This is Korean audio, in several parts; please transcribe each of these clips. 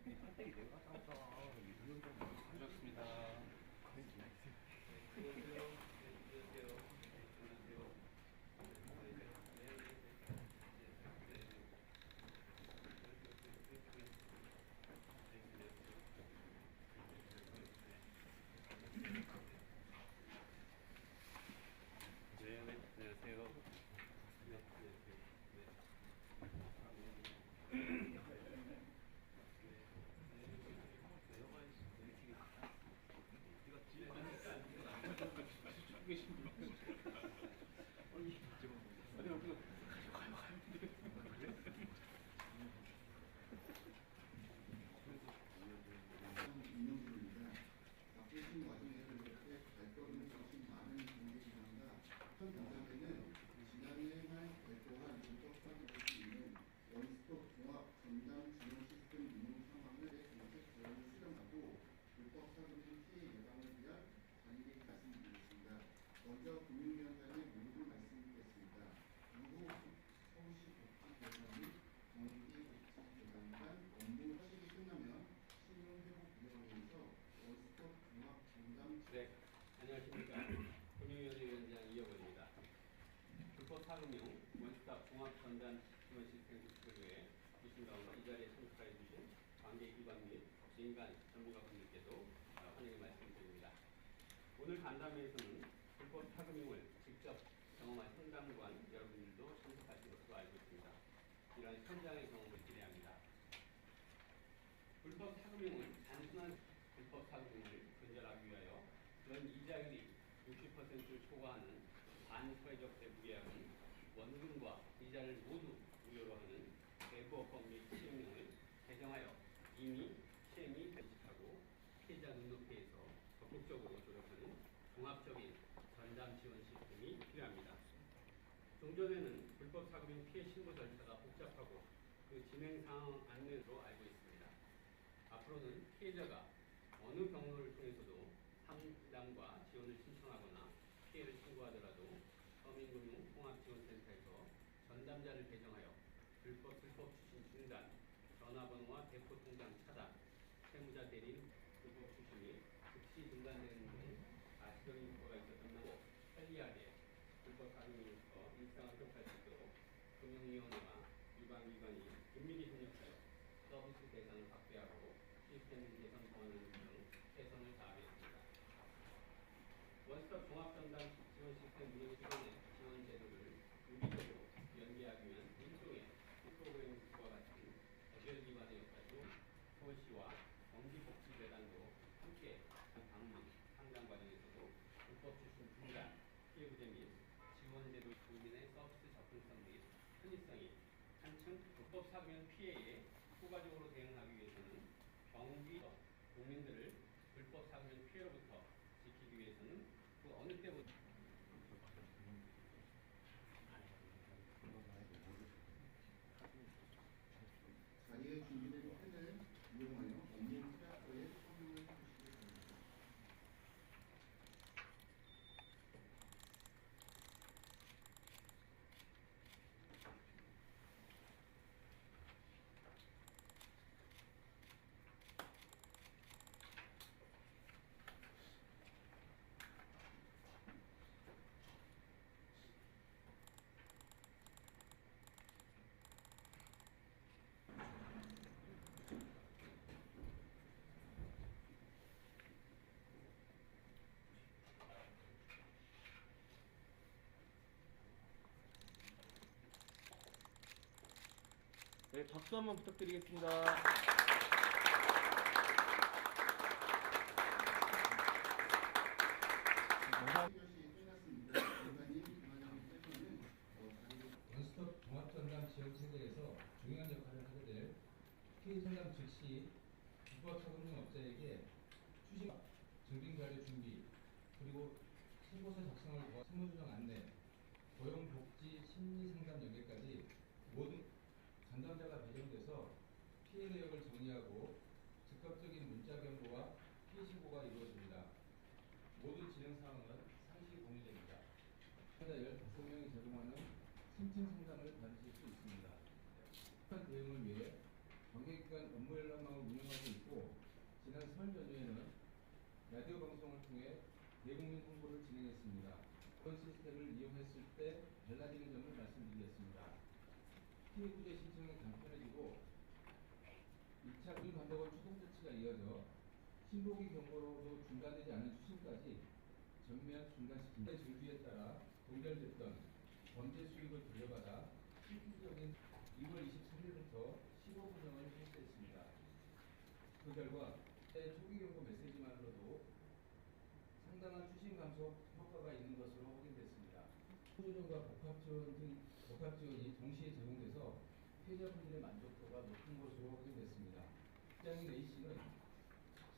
좋습니다. 네, 안녕하세요. 네, 임명수입니다. 바쁘신 와중에도 이렇게 발걸음을 쏘신 많은 관계기관과 현 당사에는 지난해 말 발표한 불법사기를 수 있는 원스톱 종합 전담 지원 시스템 운영 상황을 정책 지원을 수정하고 불법사기는 피해 예방을 위한 관계 말씀드리겠습니다. 먼저 금융위원장의 모두를 말씀드리겠습니다. 이후 서울시 복지개선 및 경기복지개선 간 업무 사실이 끝나면 신용회복위원회에서 원스톱 종합 전담 네, 안녕하십니까. 금융위원장 이혁원입니다. 불법사금융 원스톱 종합전담 지원 시스템 구축을 위해 주신 가운데 이 자리에 참석해 주신 관계기관 및 민간 전문가분들께도 환영의 말씀드립니다. 오늘 간담회에서는 불법사금융을 직접 경험한 상담관 여러분들도 참석하신 것으로 알고 있습니다. 이러한 현장의 경험을 기대합니다. 불법사금융은 단순한 불법사금융을 근절하기 위하여 연 이자율이 60%를 초과하는 반사회적 대부계약은 원금과 이자를 모두 무료로 하는 대부업법 및 시행령을 개정하여 이미 시행이 된직하고 피해자 눈높이에서 적극적으로 조력하는 종합적인 전담 지원 시스템이 필요합니다. 종전에는 불법사금융 피해 신고 절차가 복잡하고 그 진행 상황 안내로 알고 있습니다. 앞으로는 피해자가 어느 경로를 통해서도 상담과 지원을 신청하거나 피해를 신고하더라도 서민금융통합지원센터에서 전담자를 배정하여 불법 추신 중단, 전화번호와 대포통장 차단, 세무자 대리인 불법 추신이 즉시 중단되는 등 가시적인 효과가 있었던 거고 편리하게 불법 사금융으로서 일상을 회복할 수 있도록 금융위원회와 유관기관이 긴밀히 협력하여 서비스 대상을 확대하고 시스템 개선 방안을 등 최선을 다하겠습니다. 원스톱 종합전담 지원 시스템 운영 기관의 지원 제도를 유기적으로 연계하기 위한 일종의 프로그램과 같은 개별기관의 역할도 서울시와 경기복지재단도 함께 방문, 상담 과정에서도 불법 추신 중단, 피해 구제 및 지원 제도 국민의 서비스 접근성 및 편의성이 한층 불법 사금융 피해에 효과적으로 대응하기 위해서는 경기 국민들을 불법 사금융 피해로부터 지키기 위해서는 그 어느 때보다 자리에 준비된 펜을 이용하여 업무 트랙터에 서명을 해주시기 바랍니다. 네, 박수 한번 부탁드리겠습니다. 해결시 끝났습니다. 일반인 그만님께서는 원스톱 종합전담 지원 체계에서 중요한 역할을 하게 될 피해 상담 즉시 불법 사금융 업자에게 추심, 증빙자료 준비, 그리고 신고서 작성을 도와 세무조정 안내, 고용복지 심리상담 연계까지 모든 전담자가 배정돼서 피해 내역을 정리하고 즉각적인 문자 경보와 피해 신고가 이루어집니다. 모든 진행 사항은 상시 공유됩니다. 피해자 15명이 제공하는 심층 상담을 받으실 수 있습니다. 특한 대응을 위해 관계기관 업무 연락망을 운영하기 지난 설 연휴에는 라디오 방송을 통해 대국민 홍보를 진행했습니다. 이번 시스템을 이용했을 때 달라지는 점을 말씀드리겠습니다. 피해 구제 신청이 간편해지고 2차 감독원 추동 조치가 이어져 신고기 경보로도 중단되지 않은 추심까지 전면 중단시킨 증주에 따라 동결됐던 범죄 수익을 돌려받아 실질적인 2월 23일부터 15분형을 실시했습니다. 그 결과 초기 경고 메시지만으로도 상당한 추심 감소 효과가 있는 것으로 확인됐습니다. 소조정과 복합지원이 동시에 제공돼서 피해자분들의 만족도가 높은 것으로 확인됐습니다. 직장인 A씨는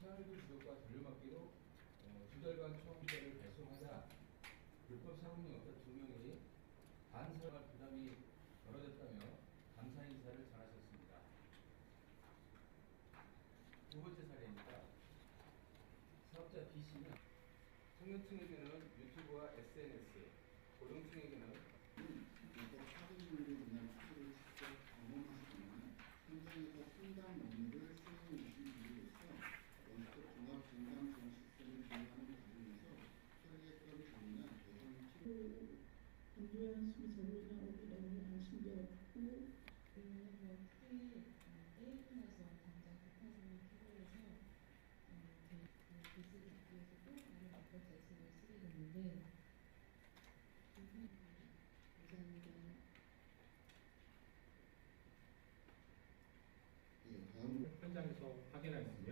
생활비 부족과 돌려막기로 두 달간 초험자를 발송하자 불법 사금융업자 2명이 반사할 부담이 벌어졌다며 감사 인사를 전하셨습니다. 두 번째 사례입니다. 사업자 B씨는 청년층에게는 유튜브와 SNS, 고령층에게는 불법 사금융으로 인한 수수를 직접 경험하시거나 현장에서 상담 업무를 수행해 주신 분으로서 원스톱 종합 진단 지원 시스템을 도입하는 과정에서 처리했던 경우나 개선 건조한 수저로 나오기 너무 안심되었고 왜냐면 크게 때리고 나서 당장 급하게 필요해서 빚을 갚기 위해서 또 다른 어떤 대책을 쓰게 됐는데 감사합니다. 다음으로 현장에서 확인하였으며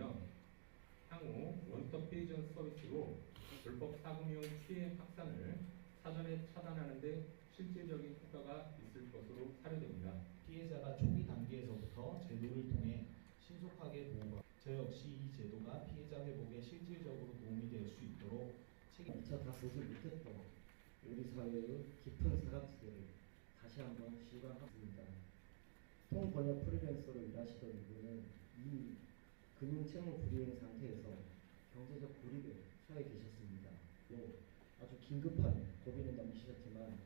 향후 원스톱 피해지원 서비스로 불법 사금융 피해 확산을 사전에 차단하는 데 실질적인 효과가 있을 것으로 사료됩니다. 피해자가 초기 단계에서부터 제도를 통해 신속하게 보호가 저 역시 이 제도가 피해자 회복에 실질적으로 도움이 될 수 있도록 미처 다 보지 못했던 우리 사회의 깊은 사각지대를 다시 한번 실감했습니다. 통번역 프리랜서로 일하시던 이분은 이미 금융채무 불이행 상태에서 경제적 고립에 처해 계셨습니다. 또 아주 긴급한 고민을 넘기셨지만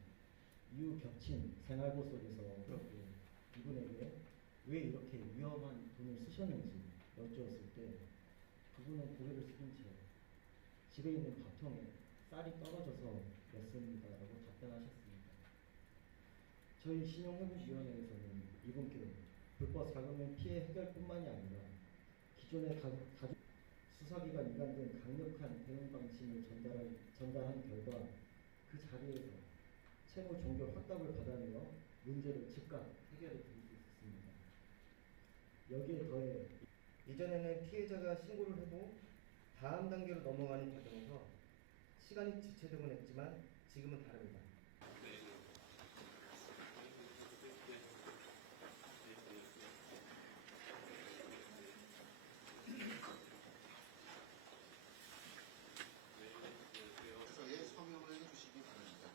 이후 겹친 생활고 속에서 이분에게 왜 이렇게 위험한 돈을 쓰셨는지 여쭈었을 때 그분은 고개를 숙인 채 집에 있는 밥통에 쌀이 떨어져서 냈습니다 라고 답변하셨습니다. 저희 신용회복위원회에서는 이분께 불법 자금융 피해 해결뿐만이 아니라 기존의 가족 수사기관 이관 등 강력한 대응 방침을 전달한 결과 그 자리에서 채무 종결 확답을 받아내어 문제를 즉각 해결해 드릴 수 있었습니다. 여기에 더해 이전에는 피해자가 신고를 해도 다음 단계로 넘어가는 과정에서 시간이 지체되곤 했지만 지금은 다릅니다. 서에 서명을 해주시기 바랍니다.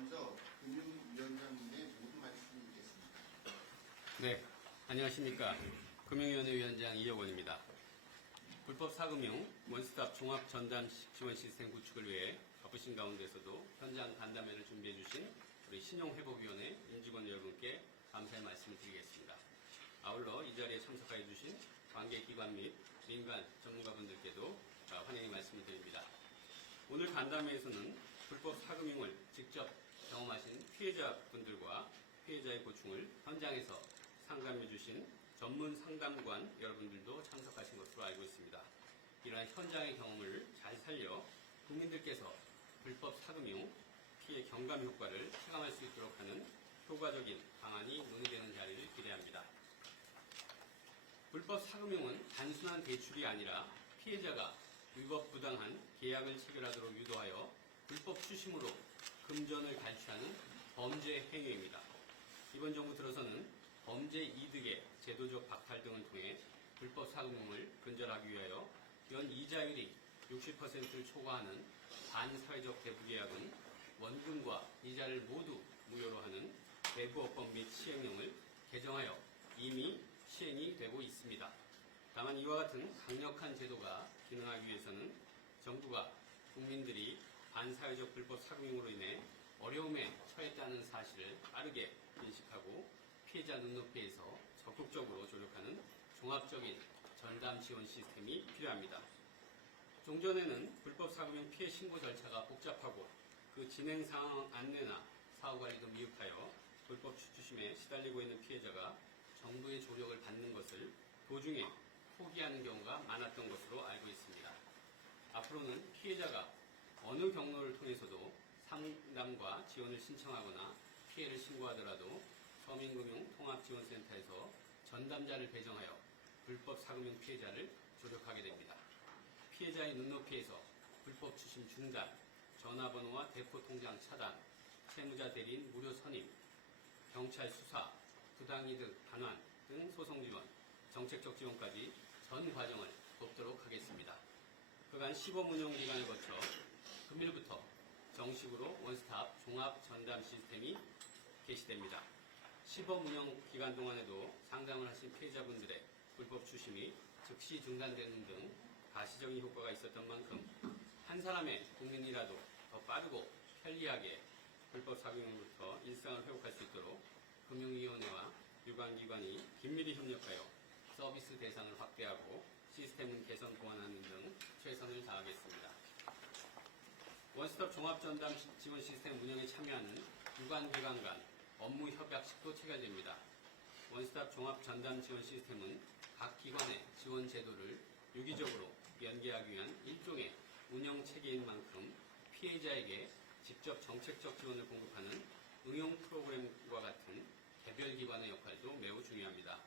먼저 금융위원장님의 모두 말씀이 있겠습니다. 네, 안녕하십니까. 금융위원회 위원장 이혁원입니다. 불법 사금융 원스톱 종합 전담 지원 시스템 구축을 위해 바쁘신 가운데서도 현장 간담회를 준비해 주신 우리 신용회복위원회 임직원 여러분께 감사의 말씀을 드리겠습니다. 아울러 이 자리에 참석해 주신 관계기관 및 민간 전문가분들께도 환영의 말씀을 드립니다. 오늘 간담회에서는 불법 사금융을 직접 경험하신 피해자분들과 피해자의 고충을 현장에서 상담해 주신 전문 상담관 여러분들도 참석하신 것으로 알고 있습니다. 이러한 현장의 경험을 잘 살려 국민들께서 불법 사금융 피해 경감 효과를 체감할 수 있도록 하는 효과적인 방안이 논의되는 자리를 기대합니다. 불법 사금융은 단순한 대출이 아니라 피해자가 위법 부당한 계약을 체결하도록 유도하여 불법 추심으로 금전을 갈취하는 범죄 행위입니다. 이번 정부 들어서는 범죄 이득의 제도적 박탈 등을 통해 불법 사금융을 근절하기 위하여 연 이자율이 60%를 초과하는 반사회적 대부계약은 원금과 이자를 모두 무효로 하는 대부업법 및 시행령을 개정하여 이미 시행이 되고 있습니다. 다만 이와 같은 강력한 제도가 기능하기 위해서는 정부가 국민들이 반사회적 불법 사금융으로 인해 어려움에 처했다는 사실을 빠르게 인식하고 피해자 눈높이에서 적극적으로 조력하는 종합적인 전담 지원 시스템이 필요합니다. 종전에는 불법 사금융 피해 신고 절차가 복잡하고 그 진행 상황 안내나 사후 관리도 미흡하여 불법 추심에 시달리고 있는 피해자가 정부의 조력을 받는 것을 도중에 포기하는 경우가 많았던 것으로 알고 있습니다. 앞으로는 피해자가 어느 경로를 통해서도 상담과 지원을 신청하거나 피해를 신고하더라도 서민금융통합지원센터에서 전담자를 배정하여 불법 사금융 피해자를 조력하게 됩니다. 피해자의 눈높이에서 불법 추심 중단, 전화번호와 대포통장 차단, 채무자 대리인 무료 선임, 경찰 수사, 부당이득 반환 등 소송 지원, 정책적 지원까지 전 과정을 돕도록 하겠습니다. 그간 시범 운영 기간을 거쳐 금일부터 정식으로 원스톱 종합 전담 시스템이 개시됩니다. 시범 운영 기간 동안에도 상담을 하신 피해자분들의 불법 추심이 즉시 중단되는 등 가시적인 효과가 있었던 만큼 한 사람의 국민이라도 더 빠르고 편리하게 불법 사금융으로부터 일상을 회복할 수 있도록 금융위원회와 유관기관이 긴밀히 협력하여 서비스 대상을 확대하고 시스템을 개선 보완하는 등 최선을 다하겠습니다. 원스톱 종합전담 지원 시스템 운영에 참여하는 유관기관 간 업무 협약식도 체결됩니다. 원스톱 종합전담 지원 시스템은 각 기관의 지원 제도를 유기적으로 연계하기 위한 일종의 운영 체계인 만큼 피해자에게 직접 정책적 지원을 공급하는 응용 프로그램과 같은 개별 기관의 역할도 매우 중요합니다.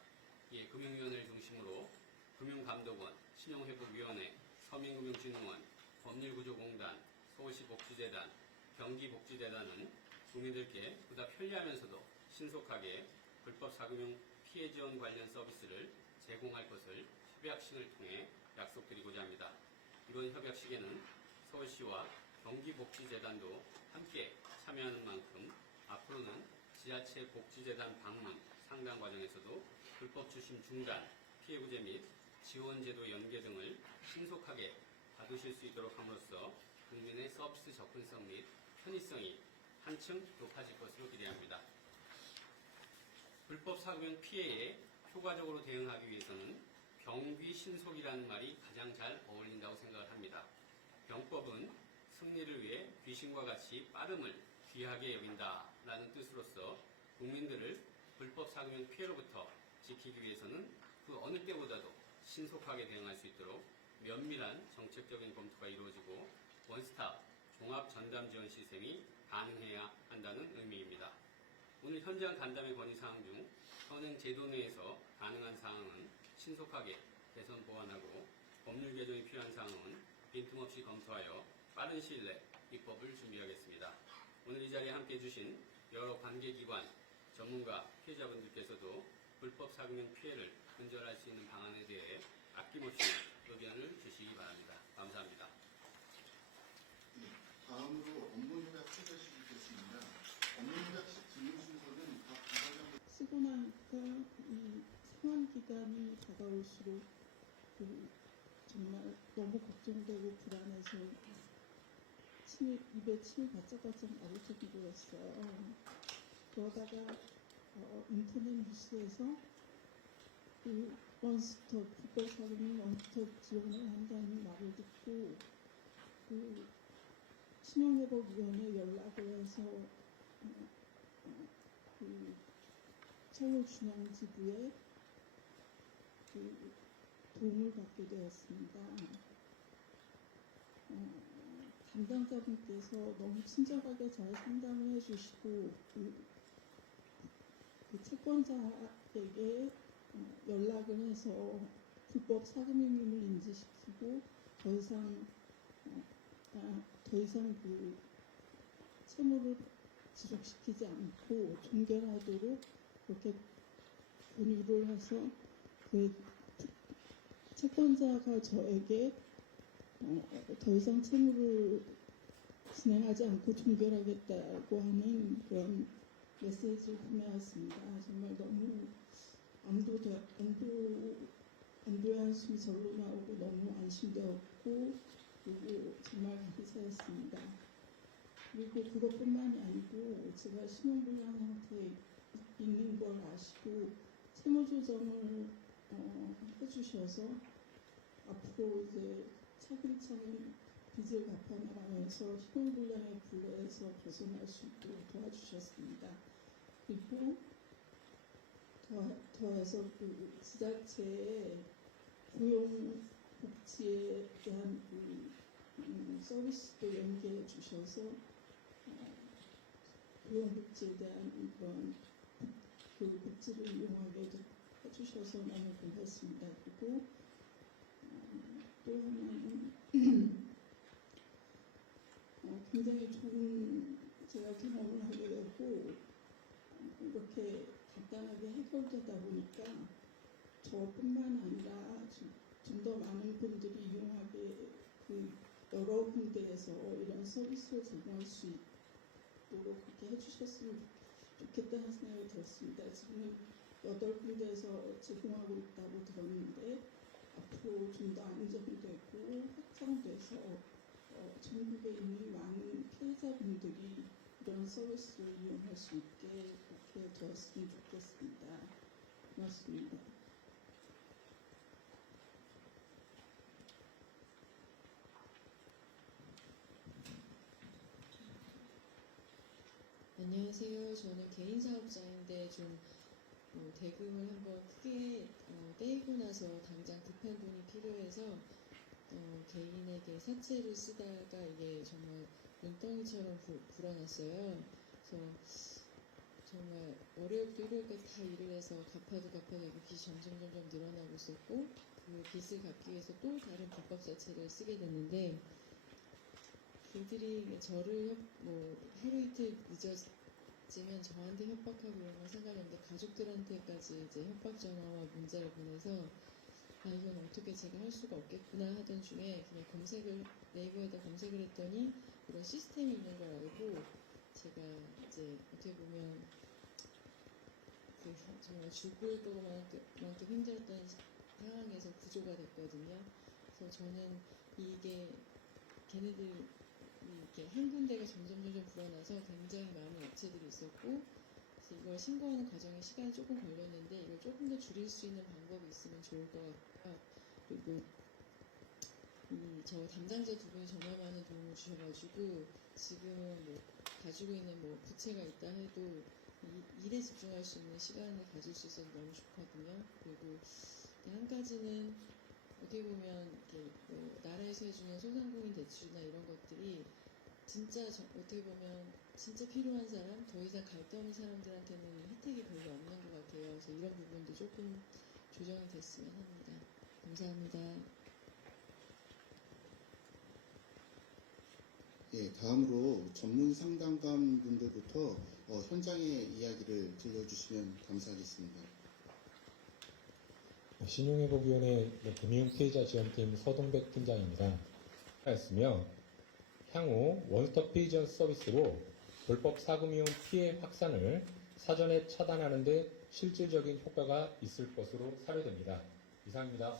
이에 금융위원회를 중심으로 금융감독원, 신용회복위원회, 서민금융진흥원, 법률구조공단, 서울시 복지재단, 경기복지재단은 국민들께 보다 편리하면서도 신속하게 불법 사금융 피해 지원 관련 서비스를 제공할 것을 협약식을 통해 약속드리고자 합니다. 이번 협약식에는 서울시와 경기복지재단도 함께 참여하는 만큼 앞으로는 지자체 복지재단 방문 상담 과정에서도 불법 추심 중단, 피해 구제 및 지원제도 연계 등을 신속하게 받으실 수 있도록 함으로써 국민의 서비스 접근성 및 편의성이 한층 높아질 것으로 기대합니다. 불법 사금융 피해에 효과적으로 대응하기 위해서는 병귀신속이라는 말이 가장 잘 어울린다고 생각을 합니다. 병법은 승리를 위해 귀신과 같이 빠름을 귀하게 여긴다라는 뜻으로서 국민들을 불법 사금융 피해로부터 지키기 위해서는 그 어느 때보다도 신속하게 대응할 수 있도록 면밀한 정책적인 검토가 이루어지고 원스톱 종합 전담 지원 시스템이 가능해야 한다는 의미입니다. 오늘 현장 간담회 건의사항 중 현행 제도 내에서 가능한 사항은 신속하게 개선 보완하고 법률 개정이 필요한 사항은 빈틈없이 검토하여 빠른 시일 내 입법을 준비하겠습니다. 오늘 이 자리에 함께해 주신 여러 관계기관, 전문가, 피해자분들께서도 불법 사금융 피해를 근절할 수 있는 방안에 대해 아낌없이 의견을 주시기 바랍니다. 감사합니다. 다음으로 업무 협약 체결식이 있겠습니다. 하고 나니까 이 상환 기간이 다가올수록 정말 너무 걱정되고 불안해서 입에 침이 바짝바짝 나올 정도였어요. 그러다가 인터넷 뉴스에서 원스톱 국가 사금융 원스톱 지원을 한다는 말을 듣고 신용회복위원회 연락을 해서 서울중앙지부에 도움을 받게 되었습니다. 담당자분께서 너무 친절하게 잘 상담을 해주시고 그 채권자에게 연락을 해서 불법 사금융임을 인지시키고 더 이상 그 채무를 지속시키지 않고 종결하도록 그렇게 권유를 해서 그 채권자가 저에게 더 이상 채무를 진행하지 않고 종결하겠다고 하는 그런 메시지를 보내왔습니다. 정말 너무 안도의 한숨이 절로 나오고 너무 안심되었고 그리고 정말 감사했습니다. 그리고 그것뿐만이 아니고 제가 신용불량 상태에 있는 걸 아시고 채무조정을 해주셔서 앞으로 이제 차근차근 빚을 갚아나가면서 신용불량의 굴레에서 벗어날 수 있도록 도와주셨습니다. 그리고 더해서 그 지자체의 고용복지에 대한 서비스도 연계해 주셔서 고용복지에 대한 그런 그 복지를 이용하게 해주셔서 너무 고맙습니다. 그리고 또 하나는 굉장히 좋은 제가 경험을 하게 되고 이렇게 간단하게 해결되다 보니까 저뿐만 아니라 좀 더 많은 분들이 이용하게 여러 군데에서 이런 서비스를 제공할 수 있도록 그렇게 해주셨으면 좋겠다는 생각이 들었습니다. 지금은 8군데에서 제공하고 있다고 들었는데 앞으로 좀 더 안정되고 확장돼서 전국에 있는 많은 피해자분들이 이런 서비스를 이용할 수 있게 그렇게 되었으면 좋겠습니다. 고맙습니다. 안녕하세요. 저는 개인 사업자인데 좀 대금을 한번 크게 떼이고 나서 당장 급한 돈이 필요해서 개인에게 사채를 쓰다가 이게 정말 눈덩이처럼 불어났어요. 그래서 정말 월요일부터 일요일까지 다 일을 해서 갚아도 그 빚이 점점 늘어나고 있었고 그 빚을 갚기 위해서 또 다른 불법 사채를 쓰게 됐는데 그들이 저를 하루 이틀 늦어지면 저한테 협박하고 이런 건 상관없는데 가족들한테까지 이제 협박 전화와 문자를 보내서 이건 어떻게 제가 할 수가 없겠구나 하던 중에 그냥 네이버에다 검색을 했더니 이런 시스템이 있는 걸 알고 제가 이제 어떻게 보면 정말 죽을 것만큼 힘들었던 상황에서 구조가 됐거든요. 그래서 저는 이게 걔네들이 이렇게 한 군데가 점점 불어나서 굉장히 많은 업체들이 있었고 그래서 이걸 신고하는 과정에 시간이 조금 걸렸는데 이걸 조금 더 줄일 수 있는 방법이 있으면 좋을 것 같고요. 그리고 저 담당자 두 분이 정말 많은 도움을 주셔가지고 지금은 가지고 있는 부채가 있다 해도 일에 집중할 수 있는 시간을 가질 수 있어서 너무 좋거든요. 그리고 한 가지는 어떻게 보면 이렇게 나라에서 해주는 소상공인 대출이나 이런 것들이 진짜 어떻게 보면 진짜 필요한 사람, 더 이상 갈 데 없는 사람들한테는 혜택이 별로 없는 것 같아요. 그래서 이런 부분도 조금 조정이 됐으면 합니다. 감사합니다. 예, 다음으로 전문 상담관 분들부터 현장의 이야기를 들려주시면 감사하겠습니다. 신용회복위원회 금융피해자 지원팀 서동백 팀장입니다. 하였으며 향후 원스톱 피해 지원 서비스로 불법 사금융 피해 확산을 사전에 차단하는 데 실질적인 효과가 있을 것으로 사료됩니다. 이상입니다.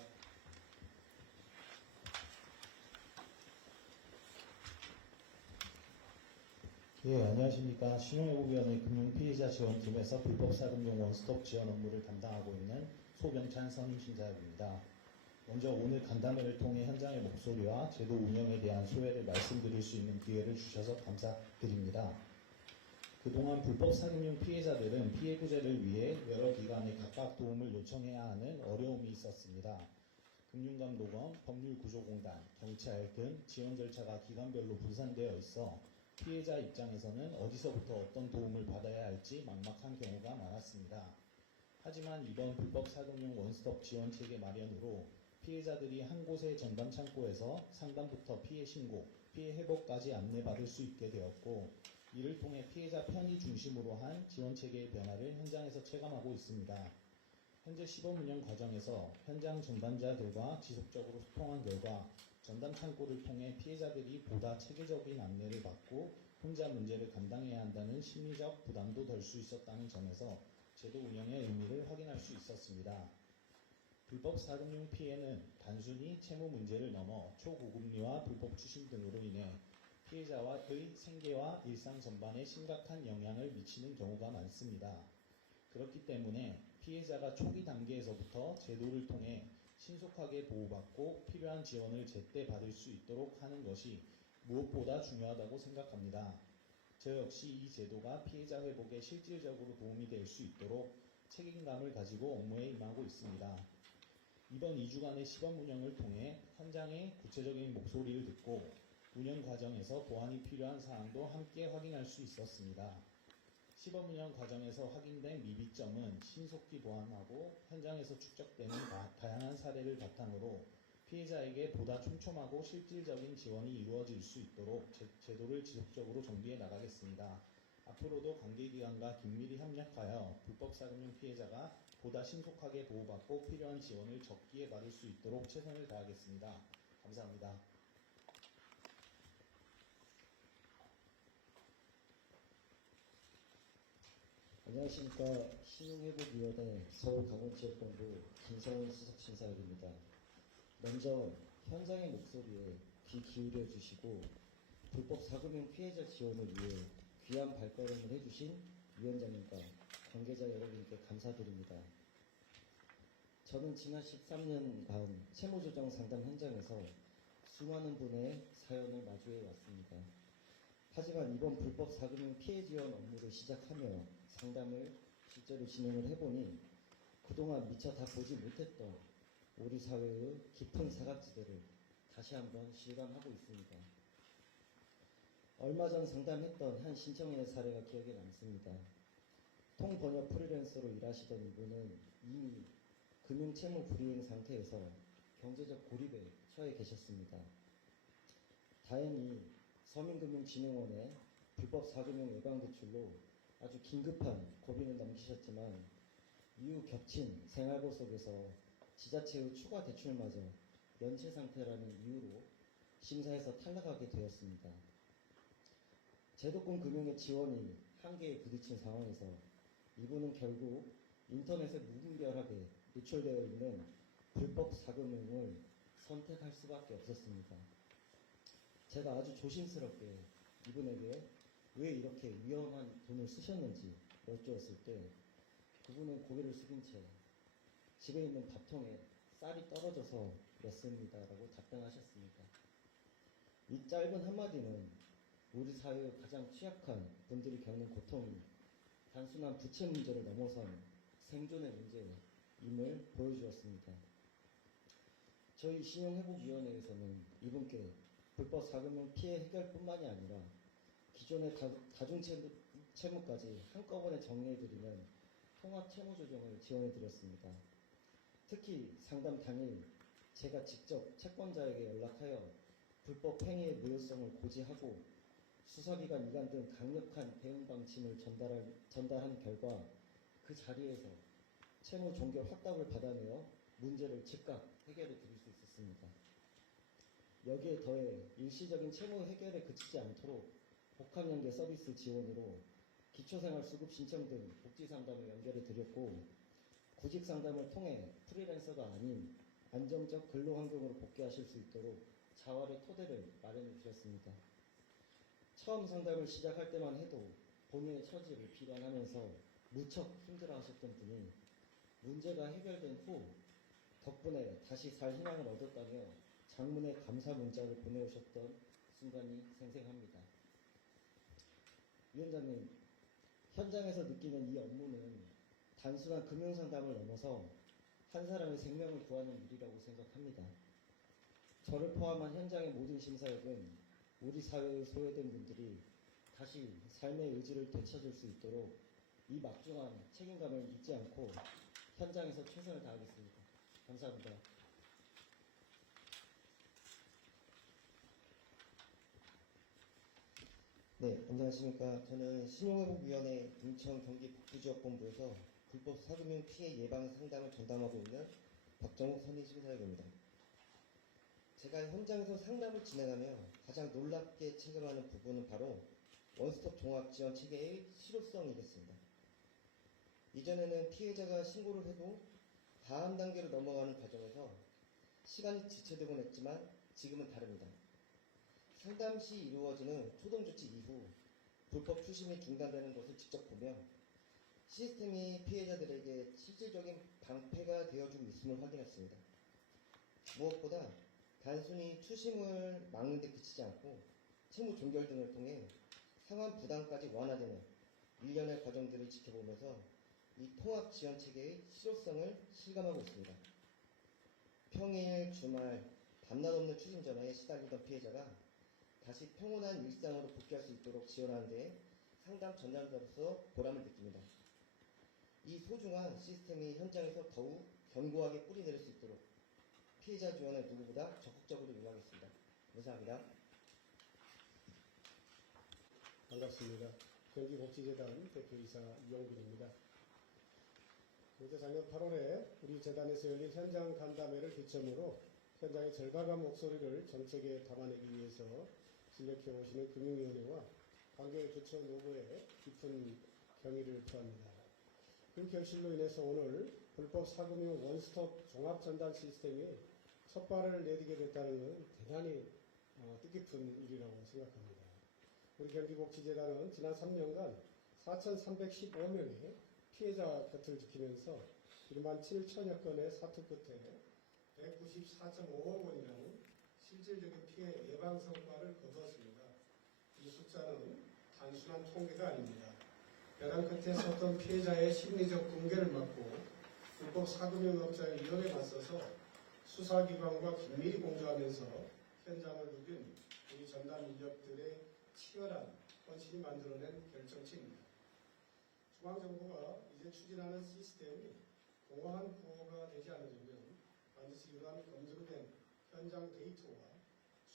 예, 안녕하십니까. 신용회복위원회 금융피해자 지원팀에서 불법사금융 원스톱 지원 업무를 담당하고 있는 소병찬 선임심사역입니다. 먼저 오늘 간담회를 통해 현장의 목소리와 제도 운영에 대한 소회를 말씀드릴 수 있는 기회를 주셔서 감사드립니다. 그동안 불법사금융 피해자들은 피해 구제를 위해 여러 기관에 각각 도움을 요청해야 하는 어려움이 있었습니다. 금융감독원, 법률구조공단, 경찰 등 지원 절차가 기관별로 분산되어 있어 피해자 입장에서는 어디서부터 어떤 도움을 받아야 할지 막막한 경우가 많았습니다. 하지만 이번 불법사금융 원스톱 지원체계 마련으로 피해자들이 한 곳의 전담 창구에서 상담부터 피해 신고, 피해 회복까지 안내받을 수 있게 되었고, 이를 통해 피해자 편의 중심으로 한 지원체계의 변화를 현장에서 체감하고 있습니다. 현재 시범 운영 과정에서 현장 전담자들과 지속적으로 소통한 결과 전담 창구를 통해 피해자들이 보다 체계적인 안내를 받고 혼자 문제를 감당해야 한다는 심리적 부담도 덜 수 있었다는 점에서 제도 운영의 의미를 확인할 수 있었습니다. 불법 사금융 피해는 단순히 채무 문제를 넘어 초고금리와 불법 추심 등으로 인해 피해자의 생계와 일상 전반에 심각한 영향을 미치는 경우가 많습니다. 그렇기 때문에 피해자가 초기 단계에서부터 제도를 통해 신속하게 보호받고 필요한 지원을 제때 받을 수 있도록 하는 것이 무엇보다 중요하다고 생각합니다. 저 역시 이 제도가 피해자 회복에 실질적으로 도움이 될 수 있도록 책임감을 가지고 업무에 임하고 있습니다. 이번 2주간의 시범 운영을 통해 현장의 구체적인 목소리를 듣고 운영 과정에서 보완이 필요한 사항도 함께 확인할 수 있었습니다. 시범 운영 과정에서 확인된 미비점은 신속히 보완하고 현장에서 축적되는 다양한 사례를 바탕으로 피해자에게 보다 촘촘하고 실질적인 지원이 이루어질 수 있도록 제도를 지속적으로 정비해 나가겠습니다. 앞으로도 관계기관과 긴밀히 협력하여 불법사금융 피해자가 보다 신속하게 보호받고 필요한 지원을 적기에 받을 수 있도록 최선을 다하겠습니다. 감사합니다. 안녕하십니까. 신용회복위원회 서울강원지역본부 김성훈 수석심사역입니다. 먼저 현장의 목소리에 귀 기울여 주시고 불법사금융 피해자 지원을 위해 귀한 발걸음을 해주신 위원장님과 관계자 여러분께 감사드립니다. 저는 지난 13년간 채무조정 상담 현장에서 수많은 분의 사연을 마주해 왔습니다. 하지만 이번 불법사금융 피해 지원 업무를 시작하며 상담을 실제로 진행을 해보니 그동안 미처 다 보지 못했던 우리 사회의 깊은 사각지대를 다시 한번 실감하고 있습니다. 얼마 전 상담했던 한 신청인의 사례가 기억에 남습니다. 통번역 프리랜서로 일하시던 이분은 이미 금융채무 불이행 상태에서 경제적 고립에 처해 계셨습니다. 다행히 서민금융진흥원의 불법 사금융 예방대출로 아주 긴급한 고비는 넘기셨지만 이후 겹친 생활고 속에서 지자체의 추가 대출마저 연체 상태라는 이유로 심사에서 탈락하게 되었습니다. 제도권 금융의 지원이 한계에 부딪힌 상황에서 이분은 결국 인터넷에 무분별하게 노출되어 있는 불법 사금융을 선택할 수밖에 없었습니다. 제가 아주 조심스럽게 이분에게 왜 이렇게 위험한 돈을 쓰셨는지 여쭈었을 때 그분은 고개를 숙인 채 집에 있는 밥통에 쌀이 떨어져서 였습니다 라고 답변하셨습니다. 이 짧은 한마디는 우리 사회의 가장 취약한 분들이 겪는 고통이 단순한 부채 문제를 넘어선 생존의 문제임을 보여주었습니다. 저희 신용회복위원회에서는 이분께 불법 사금융 피해 해결뿐만이 아니라 기존의 다중채무까지 한꺼번에 정리해드리는 통합채무조정을 지원해드렸습니다. 특히 상담 당일 제가 직접 채권자에게 연락하여 불법 행위의 무효성을 고지하고 수사기관 이관 등 강력한 대응 방침을 전달한 결과 그 자리에서 채무 종결 확답을 받아내어 문제를 즉각 해결해 드릴 수 있었습니다. 여기에 더해 일시적인 채무 해결에 그치지 않도록 복합연계 서비스 지원으로 기초생활수급 신청 등 복지상담을 연결해 드렸고 구직상담을 통해 프리랜서가 아닌 안정적 근로환경으로 복귀하실 수 있도록 자활의 토대를 마련해 주셨습니다. 처음 상담을 시작할 때만 해도 본인의 처지를 비관하면서 무척 힘들어하셨던 분이 문제가 해결된 후 덕분에 다시 살 희망을 얻었다며 장문의 감사 문자를 보내오셨던 순간이 생생합니다. 위원장님, 현장에서 느끼는 이 업무는 단순한 금융상담을 넘어서 한 사람의 생명을 구하는 일이라고 생각합니다. 저를 포함한 현장의 모든 심사역은 우리 사회의 소외된 분들이 다시 삶의 의지를 되찾을 수 있도록 이 막중한 책임감을 잊지 않고 현장에서 최선을 다하겠습니다. 감사합니다. 네, 안녕하십니까. 저는 신용회복위원회 인천 경기 북부지역본부에서 불법 사금융 피해 예방 상담을 전담하고 있는 박정욱 선임심사역입니다. 제가 현장에서 상담을 진행하며 가장 놀랍게 체감하는 부분은 바로 원스톱 종합지원 체계의 실효성이겠습니다. 이전에는 피해자가 신고를 해도 다음 단계로 넘어가는 과정에서 시간이 지체되곤 했지만 지금은 다릅니다. 상담 시 이루어지는 초동조치 이후 불법 추심이 중단되는 것을 직접 보며 시스템이 피해자들에게 실질적인 방패가 되어주고 있음을 확인했습니다. 무엇보다 단순히 추심을 막는 데 그치지 않고 채무 종결 등을 통해 상환 부담까지 완화되는 일련의 과정들을 지켜보면서 이 통합 지원 체계의 실효성을 실감하고 있습니다. 평일, 주말, 밤낮 없는 추심 전화에 시달리던 피해자가 다시 평온한 일상으로 복귀할 수 있도록 지원하는 데 상담 전담자로서 보람을 느낍니다. 이 소중한 시스템이 현장에서 더욱 견고하게 뿌리내릴 수 있도록 피해자 지원에 누구보다 적극적으로 임하겠습니다. 감사합니다. 반갑습니다. 경기복지재단 대표이사 이용근입니다. 어제 작년 8월에 우리 재단에서 열린 현장 간담회를 기점으로 현장의 절박한 목소리를 정책에 담아내기 위해서 진력해 오시는 금융위원회와 관계 주처 노조에 깊은 경의를 표합니다. 그 결실로 인해서 오늘 불법 사금융 원스톱 종합전담 시스템이 첫 발을 내디게 됐다는 것은 대단히 뜻깊은 일이라고 생각합니다. 우리 경기복지재단은 지난 3년간 4,315명의 피해자 곁을 지키면서 1만 7천여 건의 사투 끝에 194.5억 원이라는 실질적인 피해 예방 성과를 거두었습니다. 이 숫자는 단순한 통계가 아닙니다. 벼랑 끝에 섰던 피해자의 심리적 붕괴를 막고 불법 사금융업자의 위험에 맞서서 수사기관과 긴밀히 공조하면서 현장을 누빈 우리 전담 인력들의 치열한 헌신이 만들어낸 결정체입니다. 중앙정부가 이제 추진하는 시스템이 공허한 구호가 되지 않으려면 반드시 이러한 검증된 현장 데이터와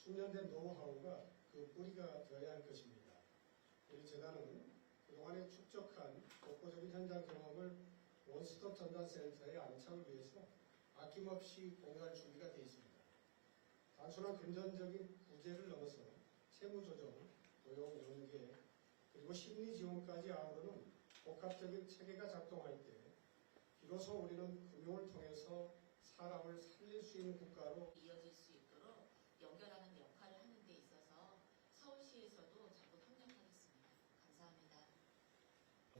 숙련된 노하우가 그 뿌리가 되어야 할 것입니다. 우리 재단은 그동안에 축적한 독보적인 현장 경험을 원스톱 전담센터에 안착을 위해서 아낌없이 공유할 준비가 되어 있습니다. 단순한 금전적인 구제를 넘어서 채무조정, 고용 연계, 그리고 심리 지원까지 아우르는 복합적인 체계가 작동할 때 비로소 우리는 금융을 통해서 사람을 살릴 수 있는 국가로 이어질 수 있도록 연결하는 역할을 하는 데 있어서 서울시에서도 적극 협력하겠습니다. 감사합니다.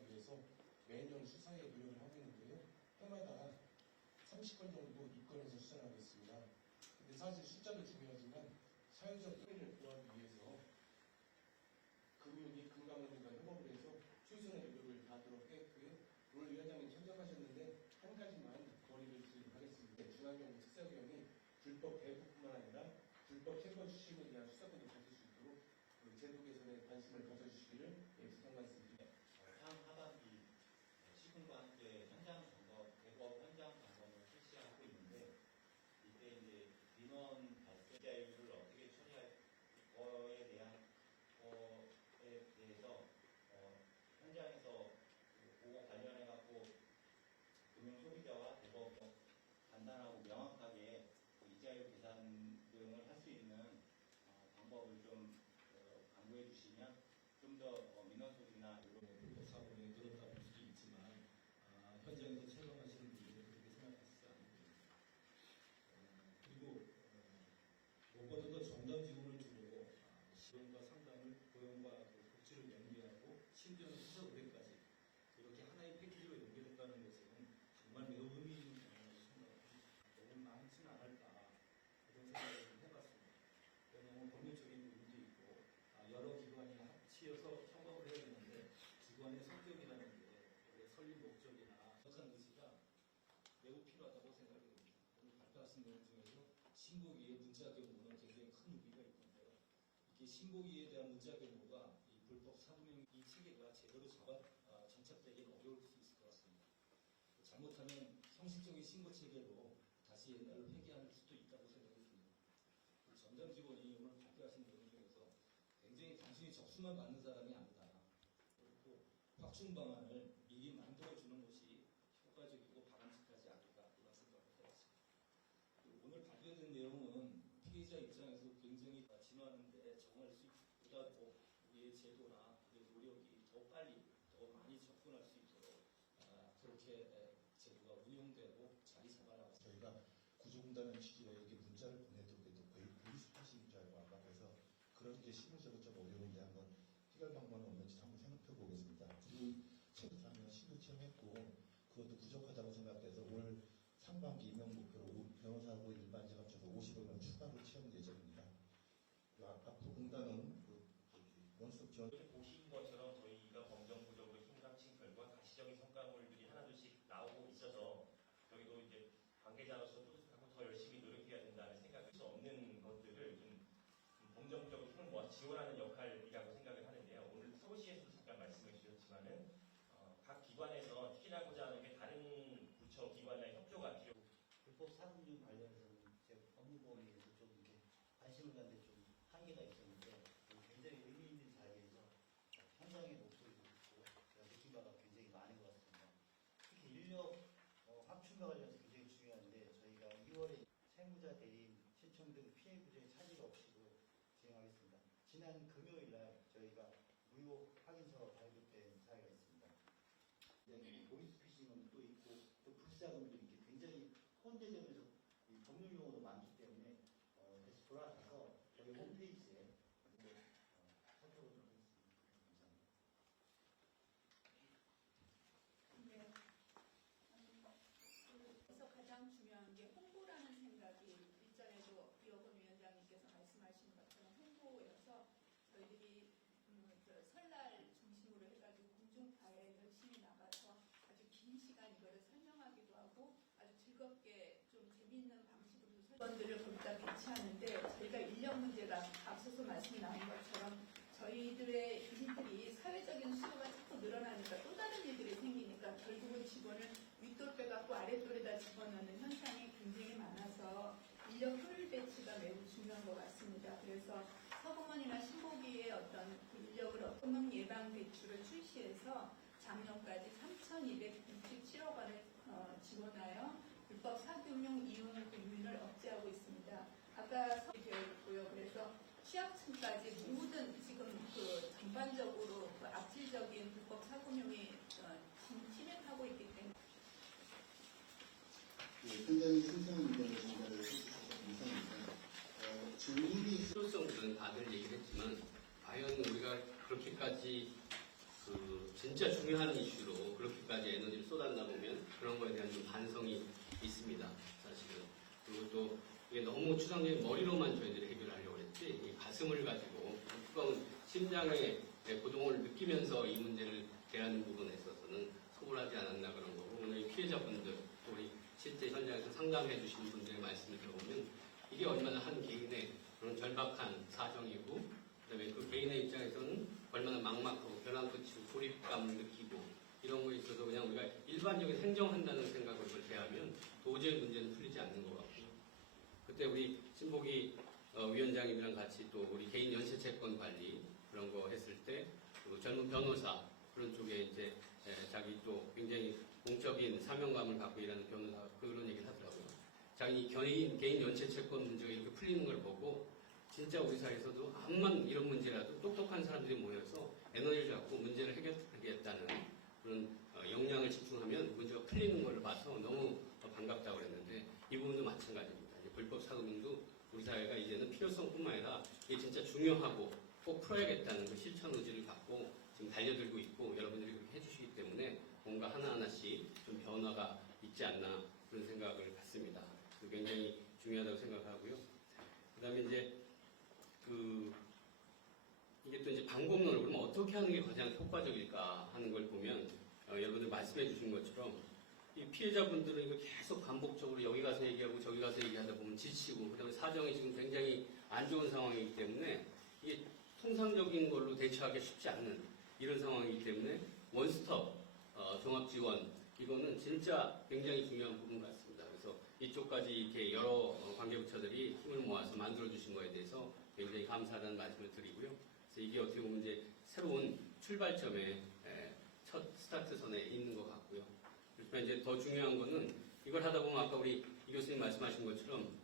그래서 매년 수사에 노력을 하고 있는데요. 해마다 30건 정도 입건해서 수사하고 있습니다. 근데 사실 숫자도 중요하지만 사회적 피해를 보호하기 위해서 금융이 금감원과 협업을 해서 최선의 노력을 다하도록 했고요. 오늘 위원장님 참석하셨는데 한 가지만 건의를 드리도록 하겠습니다. 중앙정부 특사경이 불법 배부뿐만 아니라 불법 채권 추심에 대한 수사권도 가질 수 있도록 제도 개선에 관심을 가져주시기를 부탁 말씀드립니다. 향 하반기 시군과 함께 현장 점검, 대법 현장 점검을 실시하고 있는데 이때 이제 민원 발생 자율을 어떻게 처리할 거에 대해서 현장에서 그거 관련해 갖고 금융 소비자와 대법 간단하고 명확하게 이자율 계산 등을 할 수 있는 방법을 좀 강구해 주시면 좀 더 민원 소리나 이런 현장에서 촬영하시는 분들은 그렇게 생각하시지 않고 그리고 무엇보다도 정담지원을 주로 지원과 상담을 고용과 복지를 연계하고 심지어는 수사 의뢰까지 이렇게 하나의 패키지로 연결했다는 것은 정말 매우 의미 있는 경험을 생각합니다. 너무 많지는 않을까 그런 생각을 좀 해봤습니다. 왜냐하면 법률적인 부분도 있고 여러 기관이 합치어서 협업을 해야 되는데 기관의 성격이라는 게 원래 설립 목적이나 생각하는 의지가 매우 필요하다고 생각이 됩니다. 오늘 발표하신 내용 중에서 신고기의 문자 경고는 굉장히 큰 의미가 있는데요. 이게 신고기에 대한 문자 경고가 이 불법 사금융 이 체계가 제대로 정착되기는 어려울 수 있을 것 같습니다. 잘못하면 형식적인 신고 체계로 다시 옛날로 회귀할 수도 있다고 생각이 듭니다. 전담 직원이 오늘 발표하신 내용 중에서 굉장히 단순히 접수만 받는 사람이 아니다. 그리고 확충 방안을 미리 만들어주는 것이 효과적이고 바람직하지 않을까 이런 생각을 해봤습니다. 오늘 발표된 내용은 피해자 입장에서 굉장히 진화하는 데 정할 수 있보다도 우리의 제도나 우리의 노력이 더 빨리 더 많이 접근할 수 있도록 그렇게 제도가 운용되고 자리 잡아나가서 저희가 구조공단의 취지에 이렇게 문자를 보내드리기도 거의 보이스피싱인 줄 알고 아까 그래서 그런 게 실무적으로 좀 어려운데 한번 해결 방법은 없는지 한번 생각해 보겠습니다. 그리고 최근에 신규 채용했고 그것도 부족하다고 생각돼서 올 상반기 임용 목표로 변호사하고 일반직 합쳐서 50여 명 추가로 채용 예정입니다. 앞으로 공단은 원스톱 지원 보신 것처럼 저희가 검정부적으로 힘을 합친 결과 가시적인 성과물들이 하나둘씩 나오고 있어서 저희도 이제 관계자로서 뿌듯하고 더 열심히 노력해야 된다는 생각을 할 수 없는 것들을 좀 검정부적으로 힘을 모아 지원하는 역할이라고 생각을 하는데요. 오늘 서울시에서도 잠깐 말씀해 주셨지만은 각 기관에서 추진하고자 하는 게 다른 부처 기관의 협조가 필요. 불법 사금융 관련해서는 제 법무법에서 좀 이렇게 관심을 갖는데 좀 한계가 있었는데 굉장히 의미 있는 자리에서 현장의 목소리도 듣고 제가 느낀 바가 굉장히 많은 것 같습니다. 특히 인력 확충과 관련해서 굉장히 중요한데 저희가 2월에 채무자 대리인 신청 등 피해 구조의 차질 없이도 진행하겠습니다. 지난 금요일 날 저희가 무효 확인서 발급된 사례가 있습니다. 보이스피싱은 또 있고 또 불사금도 이렇게 굉장히 혼재되면서 법률 용어도 많기 때문에 다시 돌아가서 저희 홈페이지에 살펴보도록 하겠습니다. 감사합니다. 네. 그래서 가장 중요한 게 홍보라는 생각이 일전에도 이어건 위원장님께서 말씀하신 것처럼 홍보여서 저희들이 설날 중심으로 해가지고 공중파에 열심히 나가서 아주 긴 시간 이거를 설명하기도 하고 아주 즐겁게 좀 재미있는 방식으로 설명들을 보니까 괜찮은데 저희가 인력 문제가 앞서서 말씀이 나온 것처럼 저희들의 일들이 사회적인 수요가 자꾸 늘어나니까 또 다른 일들이 생기니까 결국은 직원을 윗돌 빼갖고 아랫돌에다 집어넣는 현상이 굉장히 많아서 인력 효율 배치가 매우 중요한 것 같습니다. 그래서 서구먼이나 신고기의 어떤 인력을 없는 예방 배출을 출시해서 작년까지 3,267억 원을 지원하여 불법 사금융 이용 금융을 억제하고 있습니다. 아까 되어 있고요. 그래서 취약층까지 모든 지금 전반적으로 악질적인 불법 사금융이 침입하고 있기 때문에 굉장히 신선한 의견을 전달을 해주셔서 감사합니다. 질문이 필요성들은 다들 얘기를 했지만 과연 우리가 그렇게까지 진짜 중요한 이슈로 그렇게까지 에너지를 쏟았나 보면 그런 거에 대한 좀 반성이 있습니다. 사실은. 그리고 또 이게 너무 추상적인 머리로만 저희들이 해결하려고 했지 이 가슴을 가지고 뜨거운 심장의 고동을 느끼면서 이 문제를 대하는 부분에 있어서는 소홀하지 않았나 그런 거고 오늘 피해자분들 또 우리 실제 현장에서 상담해 주신 분들의 말씀을 들어보면 이게 얼마나 한 개인의 그런 절박한 사정이고 그다음에 그 개인의 입장에서는 얼마나 막막하고 벼랑 끝이고 고립감을 느끼고 이런 거에 있어서 그냥 우리가 일반적인 행정한다는 생각으로 그걸 대하면 도저히 문제는 풀리지 않는 것 같고요. 그때 우리 신보기 위원장님이랑 같이 또 우리 개인 연쇄채권 관리 그런 거 했을 때 젊은 변호사 그런 쪽에 이제 자기 또 굉장히 공적인 사명감을 갖고 일하는 변호사 그런 얘기를 하더라고요. 자기 개인 연쇄채권 문제가 이렇게 풀리는 걸 보고 진짜 우리 사회에서도 암만 이런 문제라도 똑똑한 사람들이 모여서 에너지를 갖고 문제를 해결하겠다는 그런 역량을 집중하면 문제가 풀리는 걸 봐서 너무 반갑다고 그랬는데 이 부분도 마찬가지입니다. 이제 불법 사금융도 우리 사회가 이제는 필요성뿐만 아니라 이게 진짜 중요하고 꼭 풀어야겠다는 그 실천 의지를 갖고 지금 달려들고 있고 여러분들이 그렇게 해주시기 때문에 뭔가 하나하나씩 좀 변화가 있지 않나 그런 생각을 갖습니다. 굉장히 중요하다고 생각하고요. 그 다음에 이제 이게 또 이제 방법론을 그럼 어떻게 하는 게 가장 효과적일까 하는 걸 보면 여러분들 말씀해 주신 것처럼 이 피해자분들은 이거 계속 반복적으로 여기 가서 얘기하고 저기 가서 얘기하다 보면 지치고 그다음에 사정이 지금 굉장히 안 좋은 상황이기 때문에 이게 통상적인 걸로 대처하기 쉽지 않는 이런 상황이기 때문에 원스톱 종합 지원 이거는 진짜 굉장히 중요한 부분 같습니다. 그래서 이쪽까지 이렇게 여러 관계부처들이 힘을 모아서 만들어 주신 거에 대해서 굉장히 감사하다는 말씀을 드리고요. 그래서 이게 어떻게 보면 이제 새로운 출발점에 첫 스타트선에 있는 것 같고요. 그렇지만 이제 더 중요한 거는 이걸 하다 보면 아까 우리 이 교수님 말씀하신 것처럼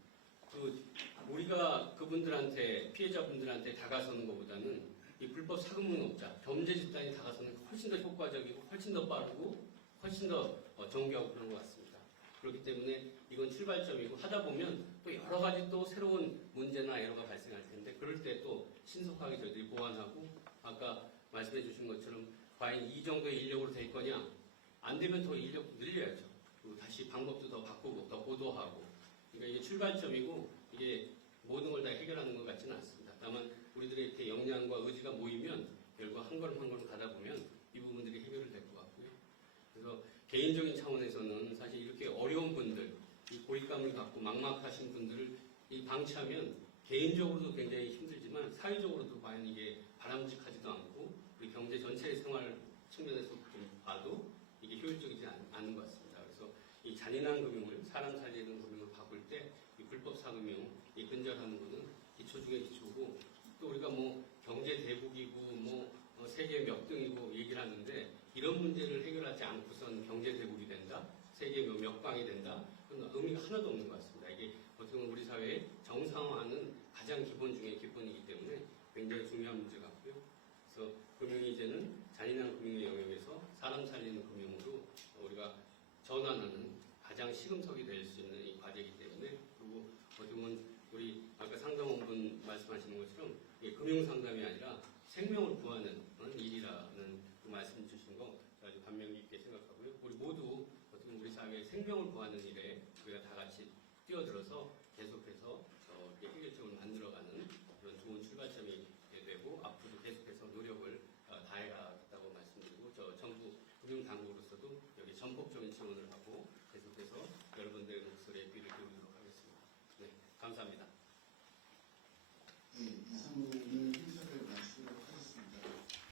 우리가 그분들한테 피해자분들한테 다가서는 것보다는 이 불법 사금융업자, 범죄 집단이 다가서는 훨씬 더 효과적이고 훨씬 더 빠르고 훨씬 더 정교하고 그런 것 같습니다. 그렇기 때문에 이건 출발점이고 하다 보면 또 여러 가지 또 새로운 문제나 에러가 발생할 텐데 그럴 때 또 신속하게 저희들이 보완하고 아까 말씀해 주신 것처럼 과연 이 정도의 인력으로 될 거냐 안 되면 더 인력 늘려야죠. 그리고 다시 방법도 더 바꾸고 더 보도하고 그러니까 이게 출발점이고 이게 모든 걸 다 해결하는 것 같지는 않습니다. 다만 우리들의 이렇게 역량과 의지가 모이면 결국 한 걸음 한 걸음 가다 보면 이 부분들이 해결이 될 것 같고요. 그래서 개인적인 차원에서는 사실 이렇게 어려운 분들, 이 고립감을 갖고 막막하신 분들을 이 방치하면 개인적으로도 굉장히 힘들지만 사회적으로도 과연 이게 바람직하지도 않고 우리 경제 전체의 생활 측면에서 좀 봐도 이게 효율적이지 않은 것 같습니다. 그래서 이 잔인한 금융을 사람 살리는 금융을 바꿀 때 이 불법 사금융 이 근절하는 것은 기초 중에 기초고 또 우리가 뭐 경제 대국이고 뭐 세계 몇 등이고 얘기를 하는데 이런 문제를 해결하지 않고선 경제 대국이 된다, 세계 몇 강이 된다 그런 의미가 하나도 없는 것 같습니다. 이게 어떻게 보면 우리 사회의 정상화하는 가장 기본 중에 기본이기 때문에 굉장히 중요한 문제 같고요. 그래서 금융이 이제는 잔인한 금융의 영역에서 사람 살리는 금융으로 우리가 전환하는 가장 시금석이 될 수 있는 이 과제이기 때문에 그리고 어떻게 보면 우리 아까 상담원분 말씀하시는 것처럼 금융 상담이 아니라 생명을 구하는 일이라는 그 말씀 주신 거 아주 감명 깊게 생각하고요. 우리 모두 어떻게 보면 우리 사회의 생명을 구하는 일에 우리가 다 같이 뛰어들어서 계속해서 이렇게 해결책을 만들어가는 그런 좋은 출발점이 되고 앞으로도 계속해서 노력을 다해가겠다고 말씀드리고 정부 금융당국으로서도 여기 전폭적인 지원을 하고 계속해서 여러분들의 목소리에 귀를 기울이도록 하겠습니다. 네, 감사합니다.